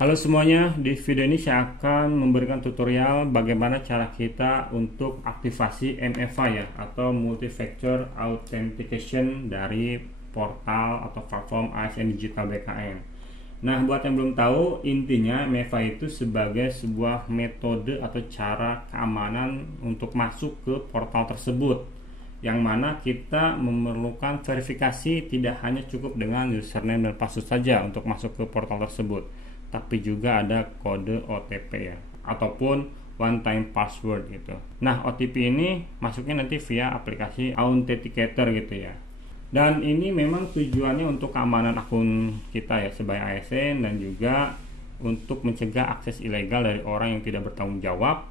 Halo semuanya, di video ini saya akan memberikan tutorial bagaimana cara kita untuk aktivasi MFA ya, atau Multi-Factor Authentication dari portal atau platform ASN Digital BKN. Nah, buat yang belum tahu, intinya MFA itu sebagai sebuah metode atau cara keamanan untuk masuk ke portal tersebut, yang mana kita memerlukan verifikasi tidak hanya cukup dengan username dan password saja untuk masuk ke portal tersebut, tapi juga ada kode OTP ya, ataupun one time password gitu. Nah, OTP ini masuknya nanti via aplikasi Authenticator gitu ya. Dan ini memang tujuannya untuk keamanan akun kita ya sebagai ASN, dan juga untuk mencegah akses ilegal dari orang yang tidak bertanggung jawab,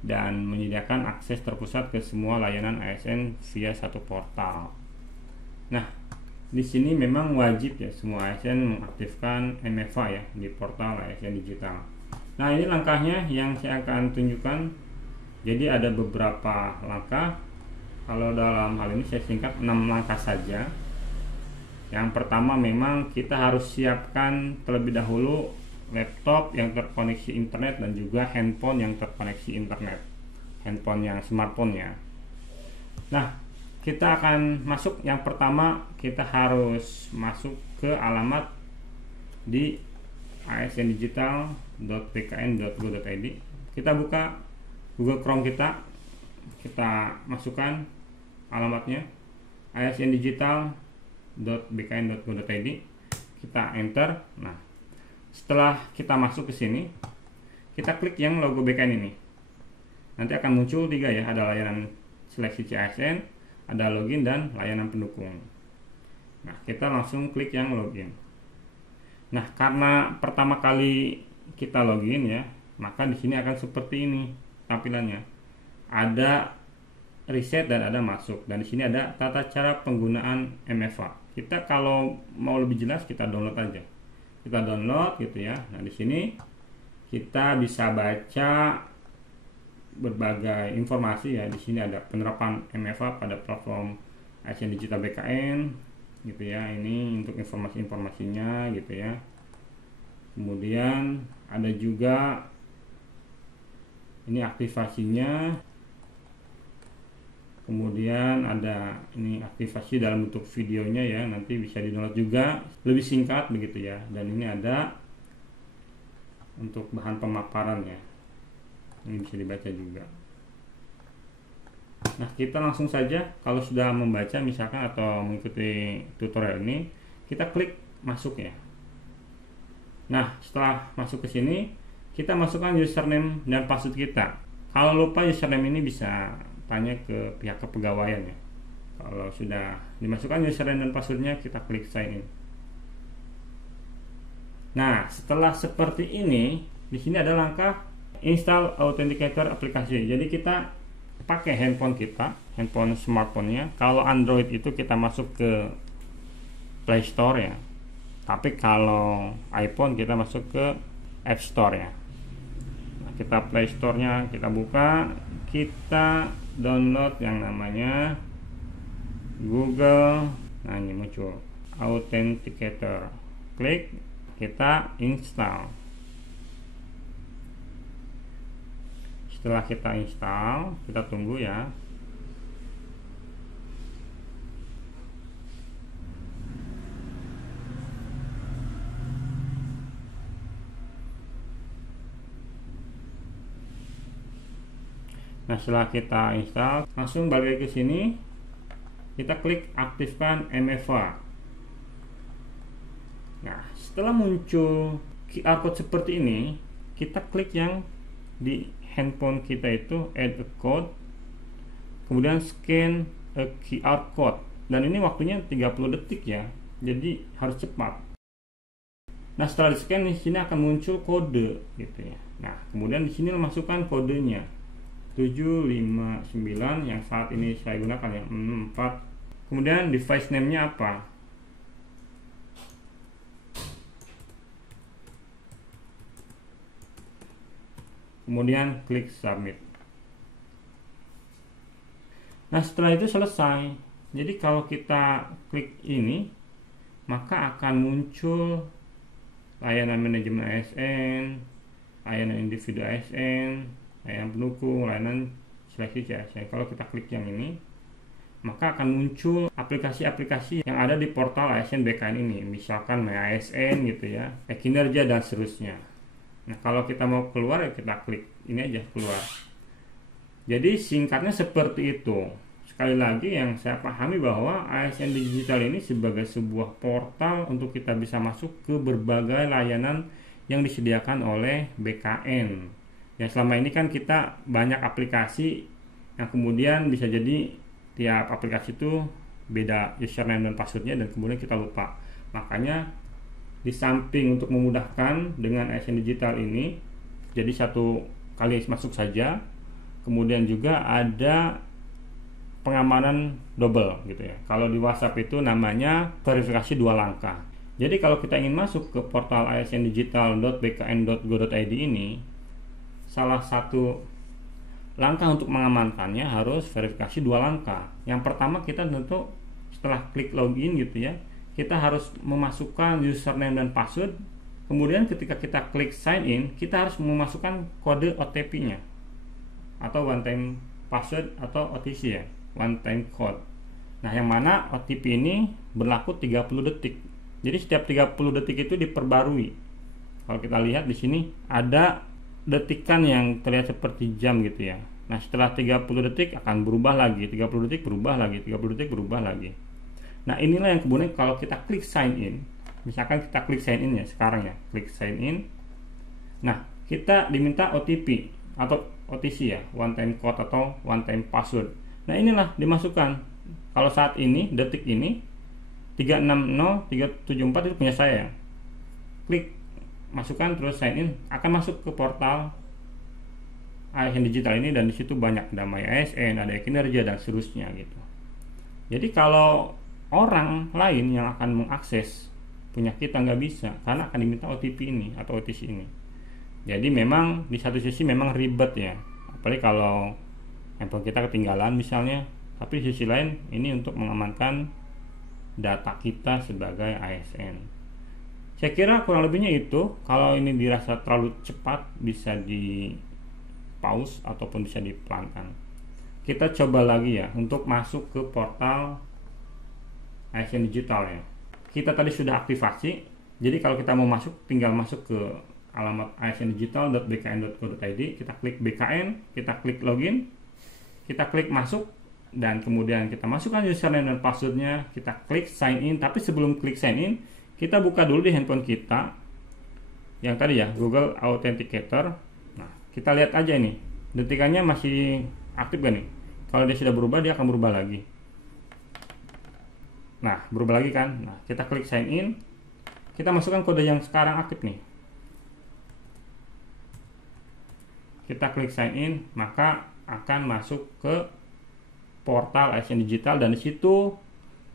dan menyediakan akses terpusat ke semua layanan ASN via satu portal. Nah, di sini memang wajib ya semua ASN mengaktifkan MFA ya di portal ASN Digital. Nah, ini langkahnya yang saya akan tunjukkan. Jadi ada beberapa langkah. Kalau dalam hal ini saya singkat 6 langkah saja. Yang pertama, memang kita harus siapkan terlebih dahulu laptop yang terkoneksi internet dan juga handphone yang terkoneksi internet, handphone yang smartphone ya. Nah, kita akan masuk. Yang pertama, kita harus masuk ke alamat di asndigital.bkn.go.id. Kita buka Google Chrome kita masukkan alamatnya asndigital.bkn.go.id, kita enter. Nah, setelah kita masuk ke sini, kita klik yang logo BKN ini. Nanti akan muncul 3 ya, ada layanan seleksi CASN, ada login, dan layanan pendukung. Nah, kita langsung klik yang login. Nah, karena pertama kali kita login ya, maka di sini akan seperti ini tampilannya. Ada reset dan ada masuk, dan di sini ada tata cara penggunaan MFA. Kita kalau mau lebih jelas, kita download aja. Kita download gitu ya. Nah, di sini kita bisa baca berbagai informasi ya. Di sini ada penerapan MFA pada platform ASN Digital BKN gitu ya. Ini untuk informasi-informasinya gitu ya. Kemudian ada juga ini aktivasinya. Kemudian ada ini aktivasi dalam bentuk videonya ya, nanti bisa di-download juga, lebih singkat begitu ya. Dan ini ada untuk bahan pemaparannya, ini bisa dibaca juga. Nah, kita langsung saja, kalau sudah membaca misalkan atau mengikuti tutorial ini, kita klik masuk ya. Nah, setelah masuk ke sini, kita masukkan username dan password kita. Kalau lupa username ini bisa tanya ke pihak kepegawaian ya. Kalau sudah dimasukkan username dan passwordnya, kita klik sign in. Nah, setelah seperti ini, di sini ada langkah install Authenticator aplikasi. Jadi kita pakai handphone kita, handphone smartphone-nya. Kalau Android itu kita masuk ke Play Store ya. Tapi kalau iPhone kita masuk ke App Store ya. Nah, kita Play Store-nya kita buka, kita download yang namanya Google. Nah, ini muncul Authenticator. Klik, kita install. Setelah kita install, kita tunggu ya. Nah, setelah kita install, langsung balik ke sini, kita klik aktifkan MFA. Nah, setelah muncul QR code seperti ini, kita klik yang di handphone kita itu add a code, kemudian scan a QR code, dan ini waktunya 30 detik ya, jadi harus cepat. Nah, setelah di scan, di sini akan muncul kode gitu ya. Nah, kemudian di sini masukkan kodenya 759 yang saat ini saya gunakan yang 4. Kemudian device name-nya apa? Kemudian klik submit. Nah, setelah itu selesai. Jadi kalau kita klik ini, maka akan muncul layanan manajemen ASN, layanan individu ASN, layanan pendukung, layanan seleksi CSN. Kalau kita klik yang ini, maka akan muncul aplikasi-aplikasi yang ada di portal ASN BKN ini, misalkan My ASN gitu ya, kinerja dan seterusnya. Nah, kalau kita mau keluar ya kita klik ini aja, keluar. Jadi singkatnya seperti itu. Sekali lagi yang saya pahami bahwa ASN Digital ini sebagai sebuah portal untuk kita bisa masuk ke berbagai layanan yang disediakan oleh BKN. Ya, selama ini kan kita banyak aplikasi yang kemudian bisa jadi tiap aplikasi itu beda username dan passwordnya dan kemudian kita lupa. Makanya di samping untuk memudahkan dengan ASN Digital ini, jadi satu kali masuk saja, kemudian juga ada pengamanan double gitu ya. Kalau di WhatsApp itu namanya verifikasi 2 langkah. Jadi kalau kita ingin masuk ke portal asndigital.bkn.go.id ini, salah satu langkah untuk mengamankannya harus verifikasi 2 langkah. Yang pertama, kita tentu setelah klik login gitu ya, kita harus memasukkan username dan password. Kemudian ketika kita klik sign in, kita harus memasukkan kode OTP-nya atau one time password atau OTC ya, one time code. Nah, yang mana OTP ini berlaku 30 detik. Jadi setiap 30 detik itu diperbarui. Kalau kita lihat di sini ada detikan yang terlihat seperti jam gitu ya. Nah, setelah 30 detik akan berubah lagi, 30 detik berubah lagi, 30 detik berubah lagi. Nah, inilah yang kemudian kalau kita klik sign in, misalkan kita klik sign in ya sekarang ya, klik sign in. Nah, kita diminta OTP atau OTC ya, one time code atau one time password. Nah, inilah dimasukkan. Kalau saat ini, detik ini 360374 itu punya saya ya. Klik masukkan terus sign in, akan masuk ke portal ASN Digital ini, dan disitu banyak, ada My ASN, ada kinerja dan seterusnya gitu. Jadi kalau orang lain yang akan mengakses punya kita nggak bisa, karena akan diminta OTP ini atau OTC ini. Jadi memang di satu sisi memang ribet ya, apalagi kalau handphone kita ketinggalan misalnya. Tapi di sisi lain ini untuk mengamankan data kita sebagai ASN. Saya kira kurang lebihnya itu. Kalau ini dirasa terlalu cepat, bisa di pause ataupun bisa dipelankan. Kita coba lagi ya untuk masuk ke portal ASN Digital ya. Kita tadi sudah aktivasi. Jadi kalau kita mau masuk, tinggal masuk ke alamat asndigital.bkn.go.id, kita klik BKN, kita klik login, kita klik masuk, dan kemudian kita masukkan username dan passwordnya, kita klik sign in. Tapi sebelum klik sign in, kita buka dulu di handphone kita yang tadi ya, Google Authenticator. Nah, kita lihat aja ini detikannya masih aktif gak nih. Kalau dia sudah berubah, dia akan berubah lagi. Nah, berubah lagi kan. Nah, kita klik sign in, kita masukkan kode yang sekarang aktif nih. Kita klik sign in, maka akan masuk ke portal ASN Digital, dan disitu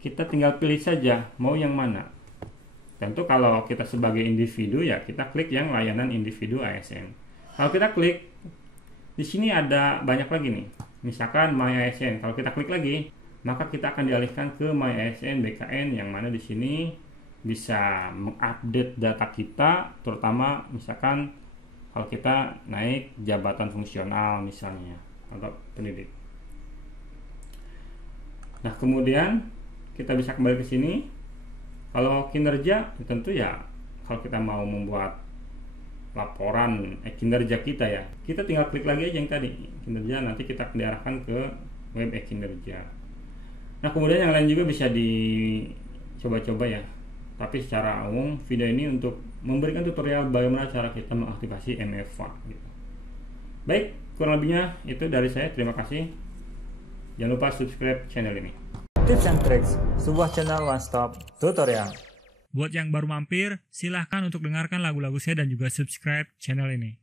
kita tinggal pilih saja mau yang mana. Tentu kalau kita sebagai individu ya kita klik yang layanan individu ASN. Kalau kita klik di sini ada banyak lagi nih. Misalkan My ASN. Kalau kita klik lagi, maka kita akan dialihkan ke My ASN BKN, yang mana di sini bisa mengupdate data kita, terutama misalkan kalau kita naik jabatan fungsional misalnya atau pendidik. Nah, kemudian kita bisa kembali ke sini. Kalau kinerja tentu ya, kalau kita mau membuat laporan kinerja kita ya, kita tinggal klik lagi aja yang tadi kinerja, nanti kita diarahkan ke web kinerja. Nah, kemudian yang lain juga bisa dicoba-coba ya. Tapi secara umum video ini untuk memberikan tutorial bagaimana cara kita mengaktifasi MFA gitu. Baik, kurang lebihnya itu dari saya. Terima kasih. Jangan lupa subscribe channel ini. Tips and Tricks, sebuah channel one stop tutorial. Buat yang baru mampir, silahkan untuk dengarkan lagu-lagu saya dan juga subscribe channel ini.